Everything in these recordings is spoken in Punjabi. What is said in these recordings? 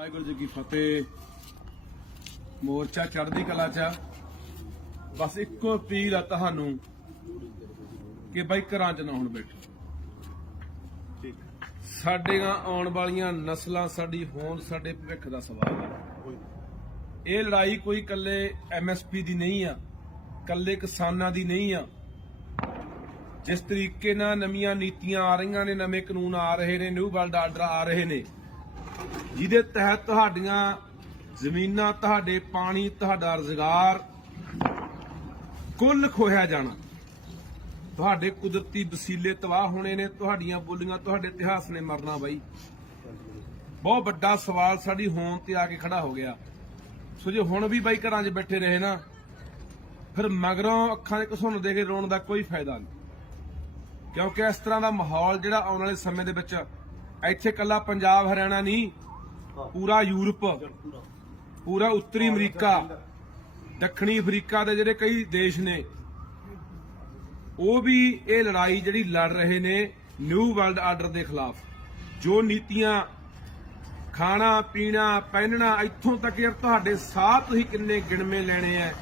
ਵਾਹਿਗੁਰੂ ਜੀ ਕੀ ਫਤਿਹ। ਮੋਰਚਾ ਚੜ੍ਹਦੀ ਕਲਾ ਚ ਬਸ ਇੱਕੋ ਅਪੀਲ ਆ ਤੁਹਾਨੂੰ ਕਿ ਬਾਈ ਘਰਾਂ 'ਚ ਨਾ ਹੁਣ ਬੈਠੋ। ਸਾਡੀਆਂ ਆਉਣ ਵਾਲੀਆਂ ਨਸਲਾਂ, ਸਾਡੀ ਹੋਂਦ, ਸਾਡੇ ਭਵਿੱਖ ਦਾ ਸਵਾਲ ਹੈ ਇਹ ਲੜਾਈ ਕੋਈ ਕੱਲੇ ਐਮਐਸਪੀ ਦੀ ਨਹੀਂ ਆ ਕੱਲੇ ਕਿਸਾਨਾਂ ਦੀ ਨਹੀਂ ਆ। ਜਿਸ ਤਰੀਕੇ ਨਾਲ ਨਵੀਆਂ ਨੀਤੀਆਂ ਆ ਰਹੀਆਂ ਨੇ, ਨਵੇਂ ਕਾਨੂੰਨ ਆ ਰਹੇ ਨੇ ਨਿਊ ਵਰਲਡ ਆਰਡਰ ਆ ਰਹੇ ਨੇ ਜਿਹਦੇ ਤਹਿਤ ਤੁਹਾਡੀਆਂ ਜ਼ਮੀਨਾਂ, ਤੁਹਾਡੇ ਪਾਣੀ, ਤੁਹਾਡਾ ਰੁਜ਼ਗਾਰ ਕੁੱਲ ਖੋਇਆ ਜਾਣਾ। ਤੁਹਾਡੇ ਕੁਦਰਤੀ ਵਸੀਲੇ ਤਬਾਹ ਹੋਣੇ ਨੇ, ਤੁਹਾਡੀਆਂ ਬੋਲੀਆਂ, ਤੁਹਾਡੇ ਇਤਿਹਾਸ ਨੇ ਮਰਨਾ ਬਾਈ। ਬਹੁਤ ਵੱਡਾ ਸਵਾਲ ਸਾਡੀ ਹੋਂਦ ਤੇ ਆ ਕੇ ਖੜਾ ਹੋ ਗਿਆ। ਸੋ ਜੇ ਹੁਣ ਵੀ ਬਾਈ ਘਰਾਂ 'ਚ ਬੈਠੇ ਰਹੇ ਨਾ, ਫਿਰ ਮਗਰੋਂ ਅੱਖਾਂ 'ਚ ਘਸੁੰਨ ਦੇ ਕੇ ਰੋਣ ਦਾ ਕੋਈ ਫਾਇਦਾ ਨਹੀਂ। ਕਿਉਂਕਿ ਇਸ ਤਰ੍ਹਾਂ ਦਾ ਮਾਹੌਲ ਜਿਹੜਾ ਆਉਣ ਵਾਲੇ ਸਮੇਂ ਦੇ ਵਿੱਚ ਇੱਥੇ ਕੱਲਾ ਪੰਜਾਬ, ਹਰਿਆਣਾ ਨਹੀਂ, ਪੂਰਾ ਯੂਰਪ, ਪੂਰਾ ਉੱਤਰੀ ਅਮਰੀਕਾ, ਦੱਖਣੀ ਅਫਰੀਕਾ ਦੇ ਜਿਹੜੇ ਕਈ ਦੇਸ਼ ਨੇ, ਉਹ ਵੀ ਇਹ ਲੜਾਈ ਜਿਹੜੀ ਲੜ ਰਹੇ ਨੇ ਨਿਊ ਵਰਲਡ ਆਰਡਰ ਦੇ ਖਿਲਾਫ। ਜੋ ਨੀਤੀਆਂ, ਖਾਣਾ, ਪੀਣਾ, ਪਹਿਨਣਾ, ਇੱਥੋਂ ਤੱਕ ਯਾਰ ਤੁਹਾਡੇ ਸਾਹ ਤੁਸੀਂ ਕਿੰਨੇ ਗਿਣਵੇਂ ਲੈਣੇ ਆ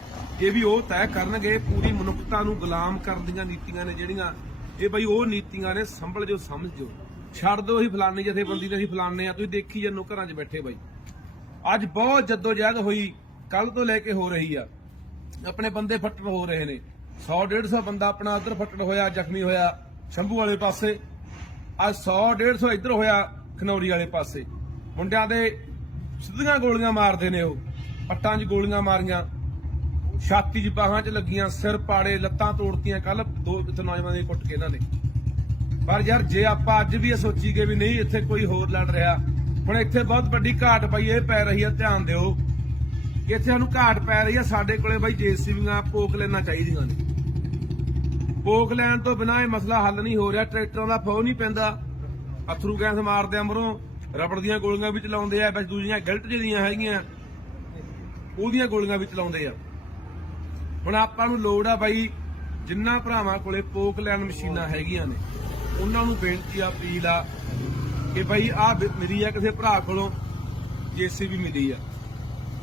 ਇਹ ਵੀ ਉਹ ਤੈਅ ਕਰਨਗੇ, ਪੂਰੀ ਮਨੁੱਖਤਾ ਨੂੰ ਗੁਲਾਮ ਕਰਨ ਦੀਆਂ ਨੀਤੀਆਂ ਨੇ ਜਿਹੜੀਆਂ, ਇਹ ਬਈ ਉਹ ਨੀਤੀਆਂ ਨੇ, ਸੰਭਲ ਜੋ, ਸਮਝ ਜੋ। ਛੱਡ ਦੋ ਅਸੀਂ ਫਲਾਨੀ ਜਥੇਬੰਦੀ ਨੇ ਅਸੀਂ ਫਲਾਨੇ ਆ, ਤੁਸੀਂ ਦੇਖੀ ਜੰਨੋ ਘਰਾਂ 'ਚ ਬੈਠੇ ਬਾਈ। ਅੱਜ ਬਹੁਤ ਜਦੋਜਹਿਦ ਹੋਈ ਕੱਲ ਤੋਂ ਲੈ ਕੇ ਹੋ ਰਹੀ ਆ। ਆਪਣੇ ਬੰਦੇ ਫੱਟੜ ਹੋ ਰਹੇ ਨੇ। 100 150 ਬੰਦਾ ਆਪਣਾ ਉਧਰ ਫੱਟੜ ਹੋਇਆ, ਜ਼ਖਮੀ ਹੋਇਆ, ਸ਼ੰਭੂ ਵਾਲੇ ਪਾਸੇ। ਅੱਜ 100 150 ਇੱਧਰ ਹੋਇਆ, ਖਨੌਰੀ ਵਾਲੇ ਪਾਸੇ। ਮੁੰਡਿਆਂ ਦੇ ਸਿੱਧੀਆਂ ਗੋਲੀਆਂ ਮਾਰਦੇ ਨੇ ਉਹ, ਪੱਟਾਂ 'ਚ ਗੋਲੀਆਂ ਮਾਰੀਆਂ। ਛਾਤੀ 'ਚ ਬਾਹਾਂ 'ਚ ਲੱਗੀਆਂ, ਸਿਰ ਪਾੜੇ, ਲੱਤਾਂ ਤੋੜਤੀਆਂ। ਕੱਲ ਦੋ ਇੱਥੇ ਨੌਜਵਾਨਾਂ ਦੀ ਕੁੱਟ ਕੇ ਇਹਨਾਂ ਨੇ। ਪਰ ਯਾਰ ਜੇ ਆਪਾਂ ਅੱਜ ਵੀ ਇਹ ਸੋਚੀਏ ਵੀ ਨਹੀਂ, ਇੱਥੇ ਕੋਈ ਹੋਰ ਲੜ ਰਿਹਾ, ਹੁਣ ਇੱਥੇ ਬਹੁਤ ਵੱਡੀ ਘਾਟ ਪਈ, ਇਹ ਪੈ ਰਹੀ ਹੈ ਧਿਆਨ ਦਿਓ। ਇੱਥੇ ਸਾਨੂੰ ਘਾਟ ਪੈ ਰਹੀ ਹੈ ਸਾਡੇ ਕੋਲੇ ਬਾਈ ਜੇਸੀਬੀਆਂ, ਪੋਕ ਲੈਣਾ ਚਾਹੀਦੀਆਂ ਨੇ। ਪੋਕ ਲੈਣ ਤੋਂ ਬਿਨਾਂ ਇਹ ਮਸਲਾ ਹੱਲ ਨਹੀਂ ਹੋ ਰਿਹਾ, ਟਰੈਕਟਰਾਂ ਦਾ ਫੋ ਨਹੀਂ ਪੈਂਦਾ। ਅਥਰੂ ਗੈਸ ਮਾਰਦੇ ਅਮਰੋਂ ਰਬੜ ਦੀਆਂ ਗੋਲੀਆਂ ਵੀ ਚਲਾਉਂਦੇ ਆ, ਬਸ ਦੂਜੀਆਂ ਗਿਲਟ ਜਿਹੜੀਆਂ ਹੈਗੀਆਂ, ਉਹਦੀਆਂ ਗੋਲੀਆਂ ਵੀ ਚਲਾਉਂਦੇ ਆ। ਹੁਣ ਆਪਾਂ ਨੂੰ ਲੋੜ ਆ ਬਾਈ, ਜਿੰਨਾ ਭਰਾਵਾਂ ਕੋਲੇ ਪੋਕ ਲੈਣ ਮਸ਼ੀਨਾਂ ਹੈਗੀਆਂ ਨੇ। ਉਹਨਾਂ ਨੂੰ ਬੇਨਤੀ ਆ ਅਪੀਲ ਆ ਕਿ ਬਾਈ ਆ ਮਿਲੀ ਆ ਕਿਸੇ ਭਰਾ ਕੋਲੋਂ, ਜੀਸੀਬੀ ਮਿਲੀ ਆ।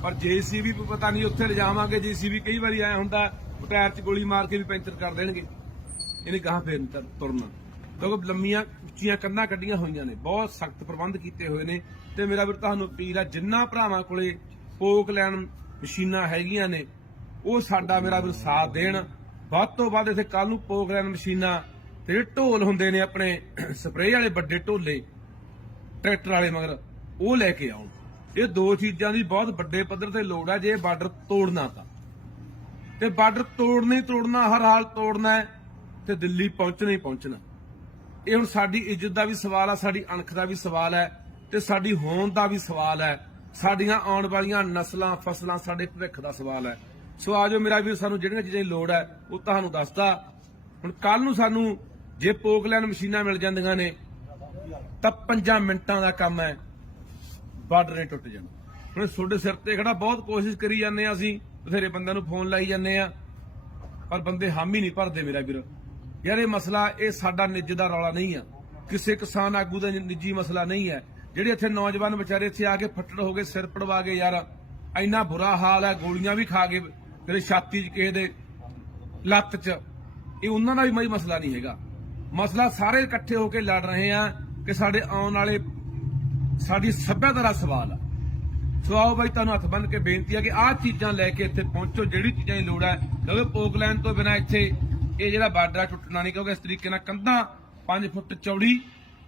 ਪਰ ਜੀਸੀਬੀ ਪਤਾ ਨਹੀਂ ਉੱਥੇ ਲਿਜਾਵਾਂਗੇ ਜੀਸੀਬੀ ਕਈ ਵਾਰੀ ਆਇਆ ਹੁੰਦਾ ਟਾਇਰ 'ਚ ਗੋਲੀ ਮਾਰ ਕੇ ਵੀ ਪੈਂਚਰ ਕਰ ਦੇਣਗੇ। ਇਹਨੇ ਕਹਾਂ ਫੇਰ ਤੁਰਨਾ। ਕਿਉਂਕਿ ਲੰਮੀਆਂ, ਉੱਚੀਆਂ ਕੰਨਾਂ ਕੱਢੀਆਂ ਹੋਈਆਂ ਨੇ, ਬਹੁਤ ਸਖਤ ਪ੍ਰਬੰਧ ਕੀਤੇ ਹੋਏ ਨੇ। ਤੇ ਮੇਰਾ ਵੀਰ, ਤੁਹਾਨੂੰ ਅਪੀਲ ਆ, ਜਿੰਨਾ ਭਰਾਵਾਂ ਕੋਲੇ ਪੋਕ ਲੈਣ ਮਸ਼ੀਨਾਂ ਹੈਗੀਆਂ ਨੇ, ਉਹ ਸਾਡਾ ਮੇਰਾ ਵੀਰ ਸਾਥ ਦੇਣ। ਵੱਧ ਤੋਂ ਵੱਧ ਇੱਥੇ ਕੱਲ ਨੂੰ ਪੋਕ ਲੈਣ ਮਸ਼ੀਨਾਂ ਤੇ ਢੋਲ ਹੁੰਦੇ ਨੇ ਆਪਣੇ ਸਪਰੇਅ ਵਾਲੇ ਵੱਡੇ ਢੋਲੇ, ਟਰੈਕਟਰ ਵਾਲੇ ਮਗਰ, ਉਹ ਲੈ ਕੇ ਆਉਣ। ਇਹ ਦੋ ਚੀਜ਼ਾਂ ਦੀ ਬਹੁਤ ਵੱਡੇ ਪੱਧਰ ਤੇ ਲੋੜ ਹੈ ਜੇ ਬਾਰਡਰ ਤੋੜਨਾ ਤਾਂ। ਤੇ ਬਾਰਡਰ ਤੋੜਨਾ ਹੀ ਤੋੜਨਾ, ਹਰ ਹਾਲ ਤੋੜਨਾ ਤੇ ਦਿੱਲੀ ਪਹੁੰਚਣਾ ਹੀ ਪਹੁੰਚਣਾ। ਇਹ ਹੁਣ ਸਾਡੀ ਇੱਜ਼ਤ ਦਾ ਵੀ ਸਵਾਲ ਹੈ ਸਾਡੀ ਅਣਖ ਦਾ ਵੀ ਸਵਾਲ ਹੈ ਤੇ ਸਾਡੀ ਹੋਂਦ ਦਾ ਵੀ ਸਵਾਲ ਹੈ। ਸਾਡੀਆਂ ਆਉਣ ਵਾਲੀਆਂ ਨਸਲਾਂ, ਫਸਲਾਂ ਸਾਡੇ ਭਵਿੱਖ ਦਾ ਸਵਾਲ ਹੈ। ਸੋ ਆਜੋ ਮੇਰਾ ਵੀਰ, ਸਾਨੂੰ ਜਿਹੜੀਆਂ ਚੀਜ਼ਾਂ ਦੀ ਲੋੜ ਹੈ, ਉਹ ਤੁਹਾਨੂੰ ਦੱਸਦਾ। ਹੁਣ ਕੱਲ ਨੂੰ ਸਾਨੂੰ ਜੇ ਪੋਕ ਮਸ਼ੀਨਾਂ ਮਿਲ ਜਾਂਦੀਆਂ ਨੇ, ਤਾਂ 5 ਮਿੰਟਾਂ ਦਾ ਕੰਮ ਹੈ। ਬਾਰਡਰ ਨੇ ਟੁੱਟ ਜਾਣਾ ਹੁਣ ਤੁਹਾਡੇ ਸਿਰ ਤੇ ਖੜਾ ਬਹੁਤ ਕੋਸ਼ਿਸ਼ ਕਰੀ ਜਾਂਦੇ ਆ ਅਸੀਂ, ਬਥੇਰੇ ਬੰਦਿਆਂ ਨੂੰ ਫੋਨ ਲਾਈ ਜਾਂਦੇ ਆ ਪਰ ਬੰਦੇ ਹਾਮੀ ਨਹੀਂ ਭਰਦੇ ਮੇਰਾ ਵੀਰ। ਯਾਰ ਇਹ ਮਸਲਾ, ਇਹ ਸਾਡਾ ਨਿੱਜ ਦਾ ਰੌਲਾ ਨਹੀਂ ਆ। ਕਿਸੇ ਕਿਸਾਨ ਆਗੂ ਦਾ ਨਿੱਜੀ ਮਸਲਾ ਨਹੀਂ ਹੈ। ਜਿਹੜੇ ਇੱਥੇ ਨੌਜਵਾਨ ਵਿਚਾਰੇ ਇੱਥੇ ਆ ਕੇ ਫੱਟੜ ਹੋ ਗਏ, ਸਿਰ ਪੜਵਾ ਗਏ, ਯਾਰ ਇੰਨਾ ਬੁਰਾ ਹਾਲ ਹੈ, ਗੋਲੀਆਂ ਵੀ ਖਾ ਗਏ ਤੇਰੇ ਛਾਤੀ 'ਚ ਕਿਸੇ ਦੇ ਲੱਤ 'ਚ, ਇਹ ਉਹਨਾਂ ਦਾ ਵੀ ਕੋਈ ਮਸਲਾ ਨਹੀਂ ਹੈਗਾ। ਮਸਲਾ ਸਾਰੇ ਇਕੱਠੇ ਹੋ ਕੇ ਲੜ ਰਹੇ ਆ ਕਿ ਸਾਡੇ ਆਉਣ ਵਾਲੇ ਸਾਡੀ ਸੱਭਿਅਤਾ ਦਾ ਸਵਾਲ ਆ। ਸੋ ਆਓ ਬਾਈ, ਤੁਹਾਨੂੰ ਹੱਥ ਬੰਨ ਕੇ ਬੇਨਤੀ ਆ ਕਿ ਆਹ ਚੀਜ਼ਾਂ ਲੈ ਕੇ ਇੱਥੇ ਪਹੁੰਚੋ, ਜਿਹੜੀ ਚੀਜ਼ਾਂ ਦੀ ਲੋੜ ਹੈ ਕਿਉਂਕਿ ਪੋਕਲੈਂਡ ਤੋਂ ਬਿਨਾ ਇੱਥੇ ਇਹ ਜਿਹੜਾ ਬਾਰਡਰ ਆ, ਟੁੱਟਣਾ ਨਹੀਂ, ਕਿਉਂਕਿ ਇਸ ਤਰੀਕੇ ਨਾਲ ਕੰਧਾਂ 5 ਫੁੱਟ ਚੌੜੀ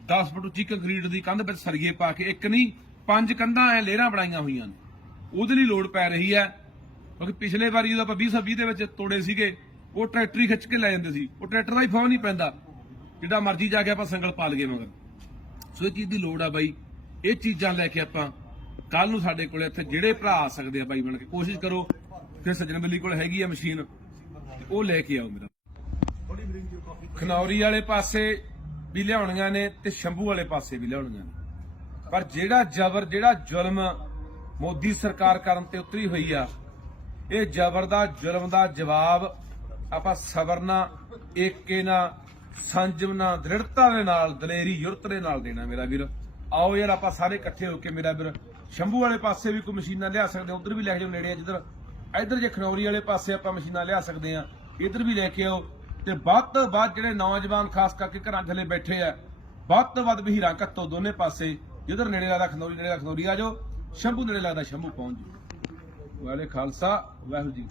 10 ਫੁੱਟ ਉੱਚੀ ਕੰਕਰੀਟ ਦੀ ਕੰਧ ਵਿੱਚ ਸਰੀਏ ਪਾ ਕੇ ਇੱਕ ਨਹੀਂ, ਪੰਜ ਕੰਧਾਂ ਐ ਲੇਰਾਂ ਬਣਾਈਆਂ ਹੋਈਆਂ ਨੇ। ਉਹਦੇ ਲਈ ਲੋੜ ਪੈ ਰਹੀ ਹੈ ਕਿਉਂਕਿ ਪਿਛਲੇ ਵਾਰੀ ਜਦੋਂ ਆਪਾਂ 2020 ਦੇ ਵਿੱਚ ਤੋੜੇ ਸੀਗੇ, ਉਹ ਟਰੈਕਟਰ ਹੀ ਖਿੱਚ ਕੇ ਲੈ ਜਾਂਦੇ ਸੀ। ਉਹ ਟਰੈਕਟਰ ਦਾ ਹੀ ਫੋਨ ਨਹੀਂ ਪੈਂਦਾ। ਜਿਹੜਾ ਮਰਜ਼ੀ ਜਾ ਕੇ ਆਪਾਂ ਸੰਗਲ ਪਾ ਲਈਏ ਮਗਰ। ਸੋ ਇਹ ਚੀਜ਼ ਦੀ ਲੋੜ ਆ ਬਾਈ। ਇਹ ਚੀਜ਼ਾਂ ਲੈ ਕੇ ਆਪਾਂ ਕੱਲ ਨੂੰ ਸਾਡੇ ਕੋਲੇ ਇੱਥੇ ਜਿਹੜੇ ਭਰਾ ਆ ਸਕਦੇ ਆ ਬਾਈ ਬਣ ਕੇ, ਕੋਸ਼ਿਸ਼ ਕਰੋ। ਫਿਰ ਸੱਜਣ ਬਿੱਲੀ ਕੋਲ ਹੈਗੀ ਆ ਮਸ਼ੀਨ। ਉਹ ਲੈ ਕੇ ਆਓ ਮੇਰਾ। ਖਨੌਰੀ ਵਾਲੇ ਪਾਸੇ ਵੀ ਲਿਆਉਣੀਆਂ ਨੇ ਤੇ ਸ਼ੰਭੂ ਵਾਲੇ ਪਾਸੇ ਵੀ ਲਿਆਉਣੀਆਂ ਨੇ। ਪਰ ਜਿਹੜਾ ਜ਼ਬਰ, ਜਿਹੜਾ ਜ਼ੁਲਮ ਮੋਦੀ ਸਰਕਾਰ ਕਰਨ ਤੇ ਉਤਰੀ ਹੋਈ ਆ, ਇਹ ਜ਼ਬਰ ਦਾ ਜ਼ੁਲਮ ਦਾ ਜਵਾਬ ਆਪਾਂ ਸਬਰ ਨਾਲ ਏਕੇ ਨਾਲ ਸੰਜਮ ਨਾਲ ਦ੍ਰਿੜਤਾ ਦੇ ਨਾਲ, ਦਲੇਰੀ ਯੁਰਤ ਦੇ ਨਾਲ ਦੇਣਾ ਮੇਰਾ ਵੀਰ। ਆਓ ਯਾਰ, ਆਪਾਂ ਸਾਰੇ ਇਕੱਠੇ ਹੋ ਕੇ ਮੇਰਾ ਵੀਰ, ਸ਼ੰਭੂ ਵਾਲੇ ਪਾਸੇ ਵੀ ਕੋਈ ਮਸ਼ੀਨਾਂ ਲਿਆ ਸਕਦੇ ਉਧਰ ਵੀ ਲੈ ਜਾਓ ਨੇੜੇ ਜਿੱਧਰ ਇੱਧਰ ਜੇ ਖਨੌਰੀ ਵਾਲੇ ਪਾਸੇ ਆਪਾਂ ਮਸ਼ੀਨਾਂ ਲਿਆ ਸਕਦੇ ਆ ਇੱਧਰ ਵੀ ਲੈ ਕੇ ਆਓ। ਤੇ ਵੱਧ ਤੋਂ ਵੱਧ ਜਿਹੜੇ ਨੌਜਵਾਨ, ਖਾਸ ਕਰਕੇ ਘਰਾਂ ਥੱਲੇ ਬੈਠੇ ਆ, ਵੱਧ ਤੋਂ ਵੱਧ ਵਹੀਰਾਂ ਘੱਤੋ ਦੋਨੇ ਪਾਸੇ। ਜਿੱਧਰ ਨੇੜੇ ਲੱਗਦਾ ਖਨੌਰੀ, ਨੇੜੇ ਲੱਗਦਾ ਖਨੌਰੀ ਆ ਜਾਓ। ਸ਼ੰਭੂ ਨੇੜੇ ਲੱਗਦਾ ਸ਼ੰਭੂ, ਪਹੁੰਚ ਜਾਓ। ਵਾਲੇ ਖਾਲਸਾ, ਵਾਹਿਗੁਰੂ ਜੀ